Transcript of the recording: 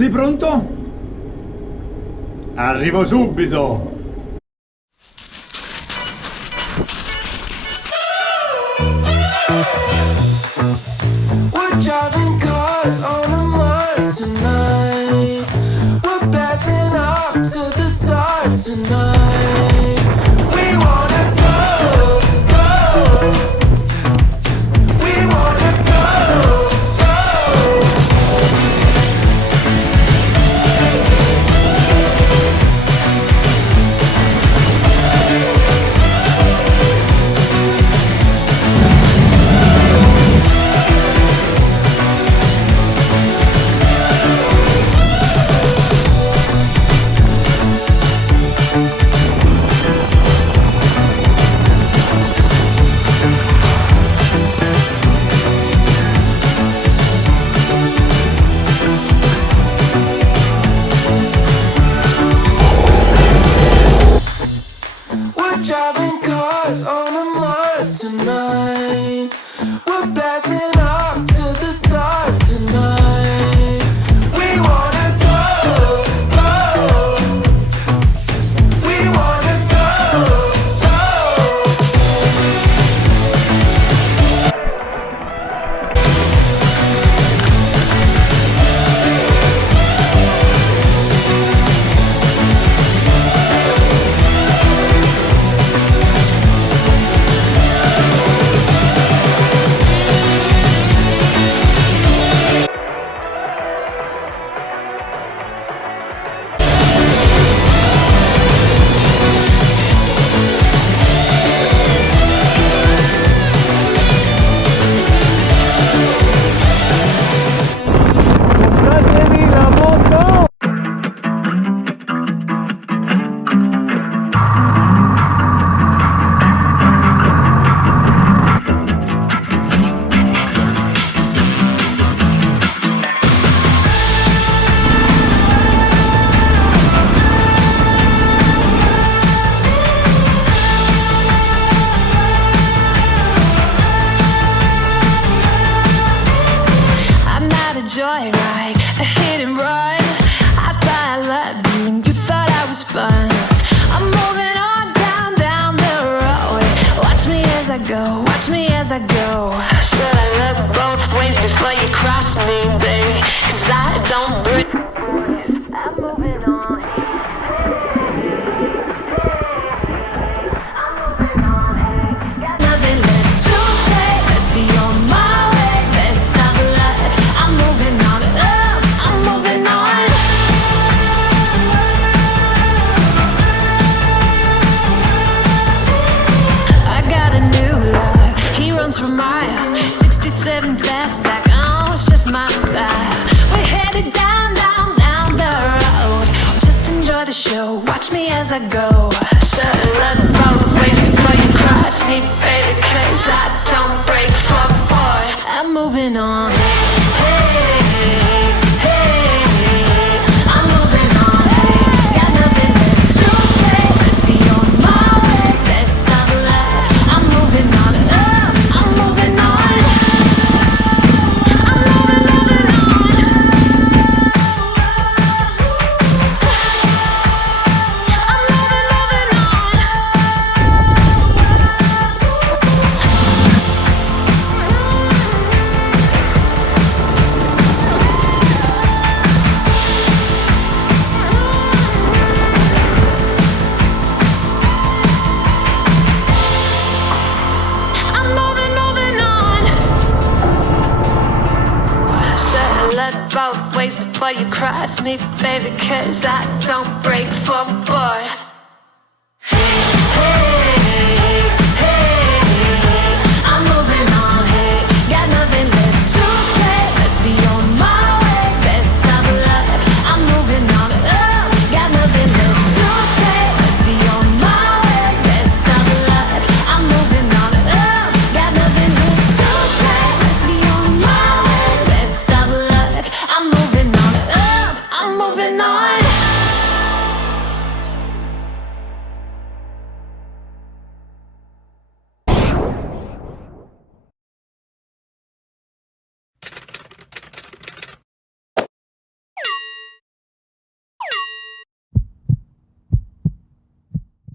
Sei pronto? Arrivo subito! We're driving cars on a Mars tonight. We're blasting off to the stars tonight. We wanna go, go. We wanna go, go. We're driving cars on a Mars tonight. We're blasting off to the stars tonight. We wanna go, go. We wanna go, go. Compratevi la moto! I'm not a joyride, a hit and run. I thought I loved you and you thought I was fun. I'm moving on down, down the road. Watch me as I go, watch me as I go. Should I look both ways before you cross me, baby? 'Cause I don't break. I'm moving on. I'm moving on. Got nothing left to say. Let's be on my way. Best of luck. I'm moving on. I'm moving on. I got a new love. He runs for miles. 67 fastback. Oh, it's just my style. We're headed down, down, down the road. Just enjoy the show. Watch me as I go. Should look both ways before you cross me, baby, 'cause I don't break for boys. I'm moving on. Hey, hey, I'm moving on. Got nothing left to say. Let's be on my way. Best of luck. I'm moving on. I'm moving on. I'm moving on. I'm moving on. I'm moving, moving on. Should've looked both ways before you cross me, baby, 'cause I don't break for boys.